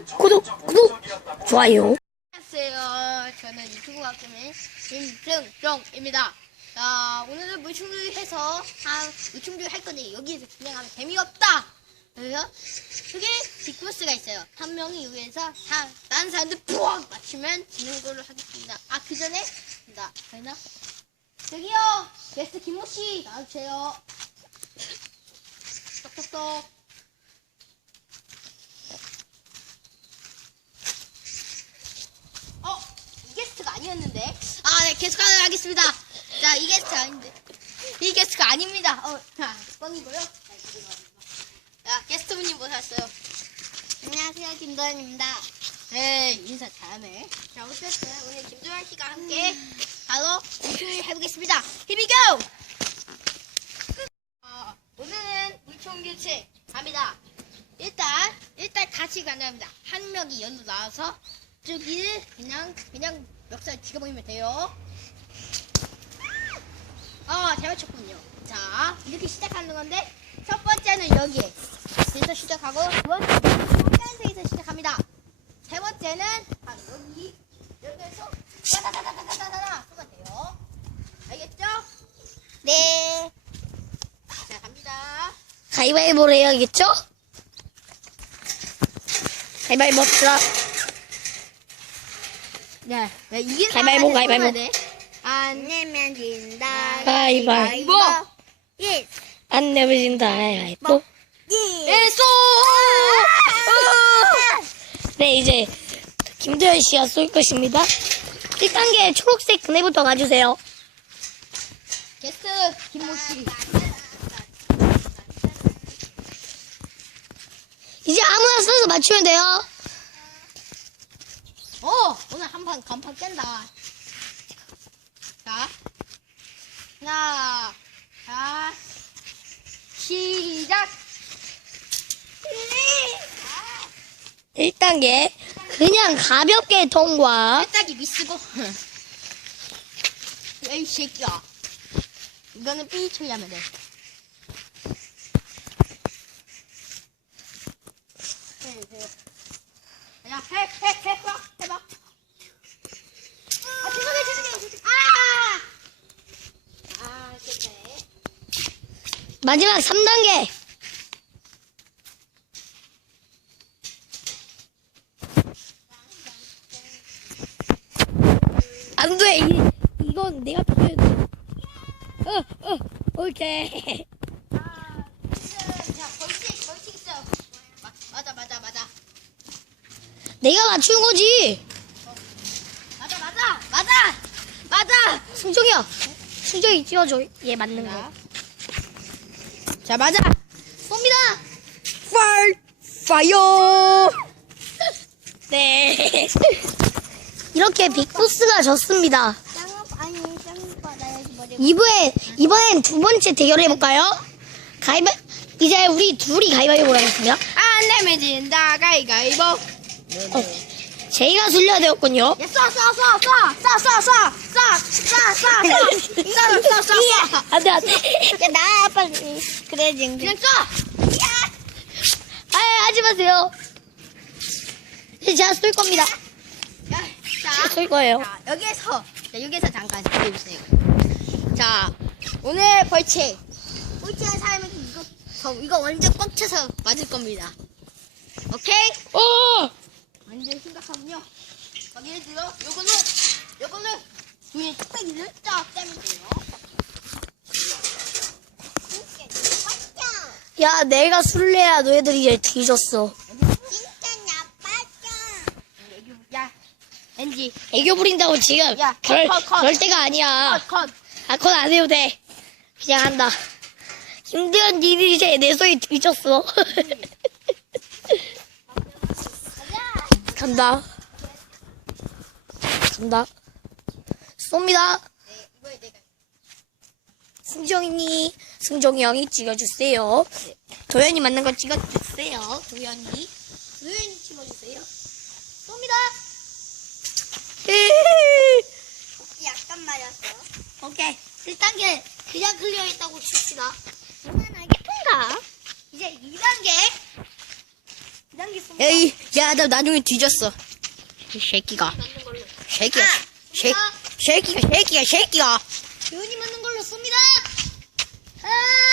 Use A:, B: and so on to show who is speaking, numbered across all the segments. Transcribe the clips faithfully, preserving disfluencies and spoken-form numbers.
A: 구독, 구독, 좋아요.
B: 안녕하세요. 저는 유튜브 가끔의 김승종입니다. 자, 오늘은 물충돌 해서 한 물충돌 할 건데 여기에서 진행하면 재미없다. 그래서 여기 빅보스가 있어요. 한 명이 여기에서 다 다른 사람들 푹 맞추면 지는 걸로 하겠습니다. 아, 그 전에 나 되나? 저기요, 게스트 김모 씨 나와주세요. 똑똑똑. 게스트가 아니었는데. 아, 네, 계속하도록 하겠습니다. 자, 이 게스트 아닌데. 이 게스트가 아닙니다. 어, 자, 뻥이고요. 자, 게스트분님 모셨어요.
C: 안녕하세요, 김도현입니다.
B: 네, 인사 잘하네. 자, 어쨌든 오늘 김도현 씨가 함께 바로 물총을 해보겠습니다. Here we go! 어, 오늘은 물총 교체 갑니다. 일단, 일단 같이 간답니다. 한 명이 연로 나와서 저기를 그냥 그냥 멱살 죽여버리면 돼요. 어, 잘 맞췄군요. 자, 이렇게 시작하는 건데 첫 번째는 여기에 여기서 시작하고 두 번째는 빨간색에서 시작합니다. 세 번째는 바로 여기 여기에서 다다다다다다다 쏘면 돼요. 알겠죠?
C: 네.
B: 자, 갑니다.
A: 가위바위보를 해야겠죠? 가위바위보 합시다.
B: 네, 네 이게
A: 가위바위보, 가위바위보.
C: 안 내면 진다.
A: 가위바위보.
C: 예.
A: 안 내버진다. 가위바위보.
C: 예.
B: 에쏘!
A: 네, 이제 김도현 씨가 쏠 것입니다. 일 단계 초록색 그네부터 가주세요.
B: 게스트 김모 씨.
A: 이제 아무나 쏘서 맞추면 돼요.
B: 어, 오늘 한 판 간판 깬다. 자, 하나, 자, 시작.
A: 일 단계 그냥 가볍게 통과.
B: 살짝이 미스고. 에이 새끼야. 이거는 삐 처리하면 돼. 해, 해. 야, 해, 해, 해, 해봐, 해봐. 아, 죄송해, 죄송해, 죄송해. 아! 아, 실패.
A: 마지막 삼 단계. 안 돼. 이, 이건 내가 비켜야 돼. 어, 어, 오케이.
B: 아, 자, 벌칙, 벌칙 있어요. 마, 맞아, 맞아, 맞아.
A: 내가 맞춘 거지.
B: 맞아, 맞아, 맞아, 맞아.
A: 승종이야. 승종이 찍어줘. 얘 맞는 거.
B: 자, 맞아.
A: 쏩니다. 파이, 파이어. 네. 이렇게 빅보스가 졌습니다.
C: 짱업 아니 짱오빠 나 여기 머리.
A: 이번엔, 이번엔 두 번째 대결 해볼까요? 가위바, 이제 우리 둘이 가위바위보 하겠습니다.
B: 안 내면 진다, 가위가위보.
A: 어, 제이가 술려야 되었군요.
B: 야, 쏴, 쏴, 쏴, 쏴, 쏴, 쏴, 쏴, 쏴, 쏴, 쏴, 쏴, 쏴, 쏴, 쏴.
A: 안 돼, 안 돼.
C: 야, 나 빨리. 그래, 징징.
B: 그냥 쏴.
A: 아, 하지 마세요. 이제 제가 쏠 겁니다.
B: 야,
A: 제가
B: 자,
A: 쏠 거예요.
B: 자, 여기에서, 자, 여기에서 잠깐 기다려주세요. 자, 오늘 벌칙. 꼴찌한 사람은 이거, 저, 이거 완전 꽉 차서 맞을 겁니다. 오케이?
A: 오!
B: 완전 심각하군요. 거기에 들어, 요거는, 요거는, 위에 뚝배기를 쫙 떼면 돼요.
A: 야, 내가 술래야. 너희들이 이제 뒤졌어.
C: 진짜 나빠져.
B: 야, 엔지.
A: 애교 부린다고 지금.
B: 야, 컷,
A: 그럴,
B: 컷, 컷.
A: 그럴 때가 아니야.
B: 컷, 컷.
A: 아, 그건 안 해도 돼. 그냥 한다. 힘든 일이 이제 내 손이 뒤졌어. 간다. 간다. 쏩니다.
B: 네, 이거에 내가.
A: 승정이, 승정이 형이 찍어주세요. 도현이 맞는 거 찍어주세요. 도현이. 도현이 찍어주세요. 쏩니다.
C: 약간 맞았어.
A: 오케이. 일 단계 그냥 클리어했다고 칩시다.
C: 장난하게 통과.
A: 이제 이 단계. 이 단계 쏩니다.
B: 에이,
A: 야, 나 나중에 뒤졌어. 이 새끼가.
B: 맞는 걸로.
A: 새끼가.
B: 아,
A: 새,
B: 아.
A: 새끼가, 새끼가, 새끼가.
B: 도현이 맞는 걸로 쏩니다. 아,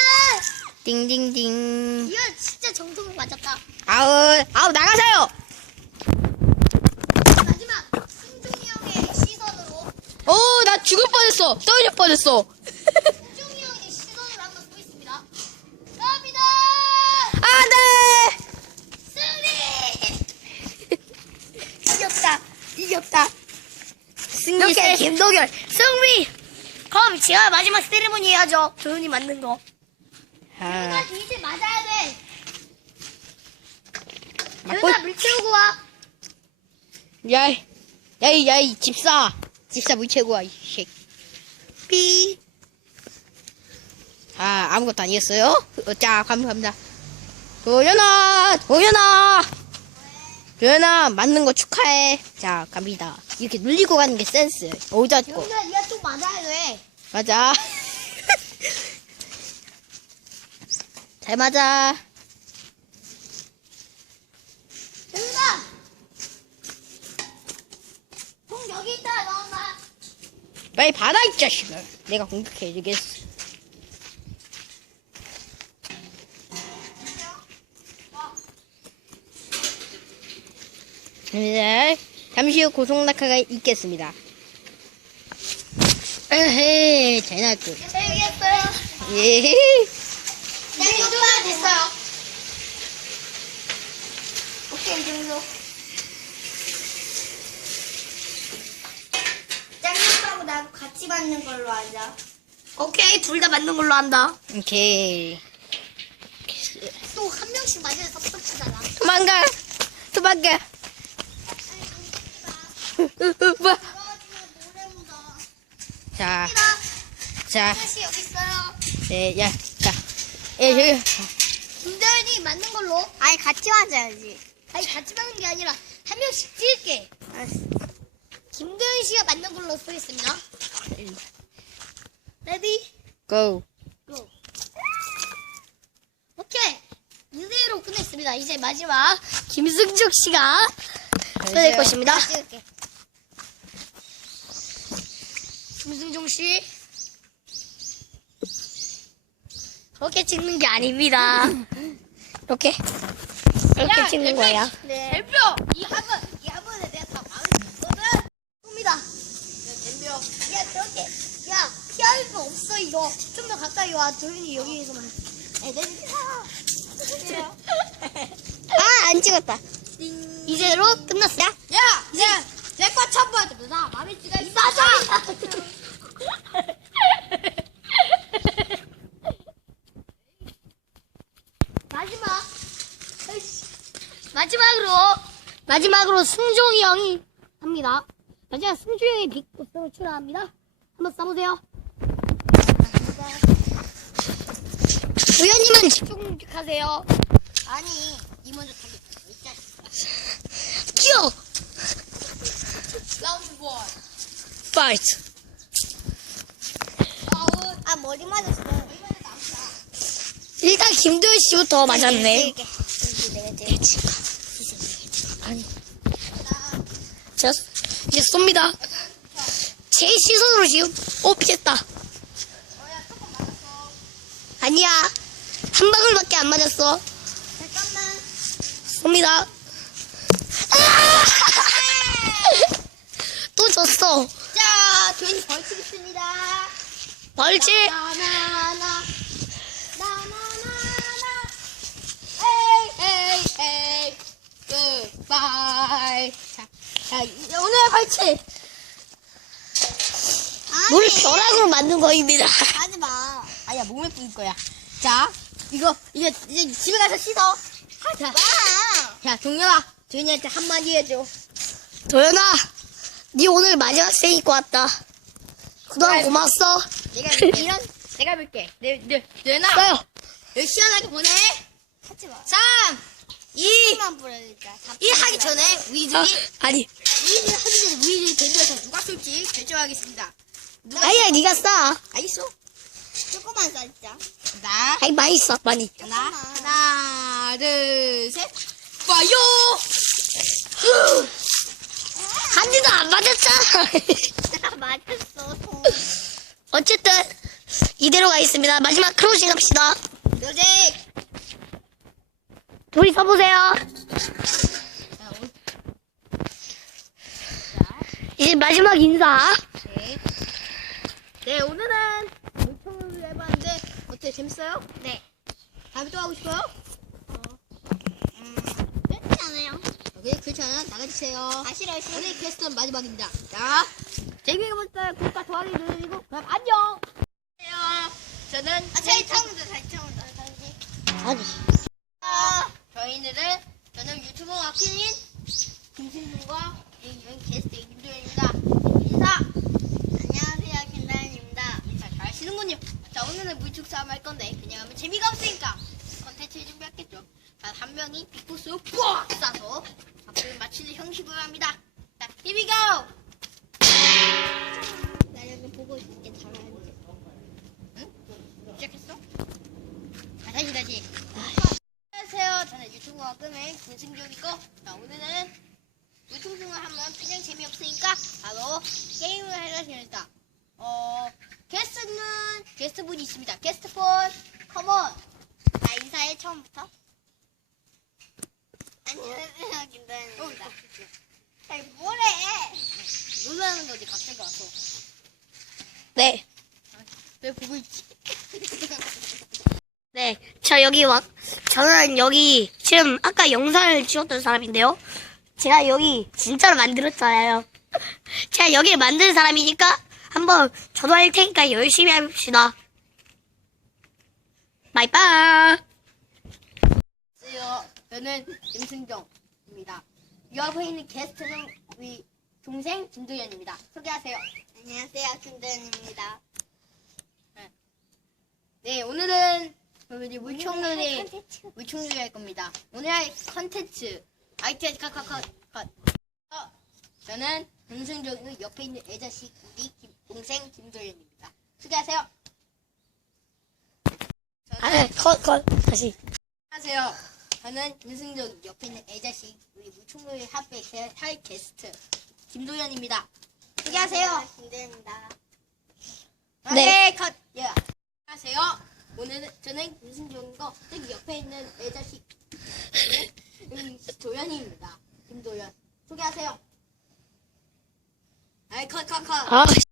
A: 띵띵띵.
B: 이거 진짜 정통으로 맞았다.
A: 아우, 아우, 나가세요!
B: 마지막 승종이 형의 시선으로
A: 어, 나 죽을 뻔했어. 떨어질 뻔했어.
B: 승종이 형의 시선으로 한번 쏘겠습니다. 갑니다.
A: 안 돼!
B: 승리.
A: 이겼다. 이겼다. 승리, 김동현. 승리!
B: 그럼 제가 마지막 세레모니 해야죠.
A: 도현이 맞는 거. 아,
B: 도현아 이제 맞아야 돼.
A: 맞고,
B: 도현아 물 채우고 와.
A: 야, 야, 이, 야, 이 집사. 집사 물 채고 와, 이 새끼. 삐. 아, 아무것도 아니었어요? 어, 자, 감사합니다. 도현아, 도현아. 도현아, 맞는 거 축하해. 자, 갑니다. 이렇게 눌리고 가는 게 센스. 오졌고.
B: 도현아 네가 또 맞아야 돼.
A: 맞아. 잘 맞아.
B: 도현아. 공 여기 있다. 너엄마.
A: 빨리 받아, 이 자식을. 내가 공격해주겠어. 네, 잠시 후 고속낙하가 있겠습니다. 에헤이, 잘 나왔고.
B: 알겠어요.
A: 예.
B: 네, 이 정도면 됐어요. 오케이, 이 정도.
C: 짱님하고 나도 같이 맞는 걸로 하자.
B: 오케이, 둘 다 맞는 걸로 한다.
A: 오케이.
B: 또 한 명씩 맞으면 섭섭하잖아.
A: 도망가. 도망가. 으, 으, 으, 뭐야.
C: 노래 묻어.
A: 자, 자,
B: 아저씨 여기 있어요.
A: 네, 야, 자. 예, 저기.
B: 김도현이 맞는 걸로.
C: 아니 같이 맞아야지.
B: 아니, 같이 맞는 게 아니라 한 명씩 찍을게.
C: 알았어.
B: 김도현 씨가 맞는 걸로 쏘겠습니다. 레디,
A: 고.
B: 고. 오케이. 이대로 끝냈습니다. 이제 마지막 김승juk 씨가 쏘낼 것입니다.
C: 찍을게.
B: 김승종 씨. 그렇게 찍는 게 아닙니다. 이렇게 이렇게 찍는 거야.
C: 네.
B: 대표, 이 한 번, 이 한 번에 내가 다 마음을 줬거든. 쏩니다. 네, 대표. 야, 그렇게, 야, 피할 거 없어 이거. 좀 더 가까이 와. 도윤이 여기에서만. 네, 네, 네.
C: 아, 안 찍었다.
B: 이제로 끝났어. 야, 야, 내거 처음 봐도 나 마음에 들어. 이 맞아. 마지막. 에이씨. 마지막으로 마지막으로 승종이 형이 합니다. 마지막 승종이 형이 빅보스로 출연합니다. 한번 써보세요. 도현님은 집중하세요.
C: 아니, 이 먼저 타겠다.
B: 끼어.
C: 라운드 원.
A: 파이트.
C: 아웃. 아, 머리 맞았어.
A: 일단 김도현 씨부터 맞았네.
C: 찍을게. 내가 찍을게.
A: 아니. 제가 이제 쏩니다. 제 시선으로 지금, 오, 피했다. 아니야. 한 방울밖에 안 맞았어.
C: 잠깐만.
A: 쏩니다. 아! 또 졌어.
C: 자, 도현이 벌칙 있습니다.
A: 벌칙.
C: 나나나. 나나나나.
B: 에이 에이 굿바이. 자, 자 오늘 벌칙.
A: 물 벼락으로 만든 거입니다.
C: 하지 마.
B: 아니야 몸에 뿌릴 거야. 자 이거 이제 이제 집에 가서 씻어. 자,
C: 와.
B: 자 동현아 도현이한테 한마디 해줘.
A: 도현아, 니 오늘 마지막 생 입고 왔다. 그동안 고마웠어.
B: 내가 이런 내가 볼게. 내, 내, 도현아
A: 써요.
B: 열 시원하게 보내.
C: 하지 마.
B: 삼, 이,
C: 만 부르니까.
B: 일 하기 전에 우리들이
A: 아, 아니.
B: 우리들이 하기 전에 우리들이 대결에서 누가 쏠지 결정하겠습니다. 누가
A: 아니야, 니가 싸.
B: 알겠어?
C: 조금만 살자.
B: 나
A: 아니, 많이 싸, 많이.
B: 하나, 하나, 둘, 셋, 파요!
A: 맞았어.
C: 맞았어. 통.
A: 어쨌든 이대로 가겠습니다. 마지막 크로징 합시다.
B: 로직.
A: 둘이 서보세요.
B: 자, 오,
A: 이제 마지막 인사.
B: 네. 네, 오늘은 물총을 해봤는데 어때? 재밌어요?
C: 네.
B: 다음에 또 하고 싶어요?
C: 음. 괜찮아요.
B: 오케이, 그렇잖아. 나가주세요.
C: 아 싫어 싫어.
B: 오늘 게스트는 마지막입니다. 자, 재미가 볼때 구독과 좋아요 누르시고 그럼 안녕. 안녕. 저는
C: 아 저희 처음부터 다시 처음부터 다시.
A: 아니.
C: 아.
B: 저희들은 저는 유튜버 아끼인 김승준과 여기 게스트 김도현입니다. 인사.
C: 안녕하세요 김다현입니다.
B: 인사 잘 하시는군요. 자, 오늘은 물축 싸움 할 건데 그냥 하면 재미가 없으니까 컨텐츠 준비했겠죠. 단 한 명이 빅보스로 푹 쏴서 앞을 맞추는 형식으로 합니다. 자, here we go.
C: 나 여기 보고 있을게 잘하는지.
B: 응? 시작했어? 아, 다시 다시. 안녕하세요. 저는 유튜브와 꿈의 김승종이고, 자, 오늘은 물총승을 하면 그냥 재미없으니까 바로 게임을 하려습니다. 어, 게스트는 게스트분이 있습니다. 게스트분, 컴온.
C: 나 인사해 처음부터. 안녕하세요 김다현입니다. 아이 뭐래?
B: 놀라는 거지 갑자기 와서.
A: 네.
B: 왜 보고 있지?
A: 네. 저 여기 와. 저는 여기 지금 아까 영상을 찍었던 사람인데요. 제가 여기 진짜로 만들었잖아요. 제가 여기를 만든 사람이니까 한번 저도 할 테니까 열심히 해봅시다. 바이바이.
B: 안녕하세요. 저는 김승정입니다. 이 앞에 있는 게스트는 우리 동생 김도현입니다. 소개하세요.
C: 안녕하세요 김다현입니다.
B: 네, 오늘은 우리
C: 할
B: 물총놀이
C: 컨텐츠.
B: 물총놀이 할 겁니다. 오늘 할 컨텐츠 아이템 컷컷컷 컷. 어, 저는 김승정이 옆에 있는 애자식 우리 김, 동생 김도현입니다. 소개하세요.
A: 아, 네. 컷, 컷. 다시.
B: 안녕하세요. 저는 김승정 옆에 있는 애자식 우리 물총놀이 합의 게- 할 게스트 김도현입니다. 소개하세요.
C: 김다현입니다.
A: 네.
B: 네, 컷. 예. 안녕하세요. 오늘은 저는 김승정이고 저기 옆에 있는 애자식 우리 도현이입니다. 김도현. 소개하세요. 아이 컷 컷 컷.
A: 아.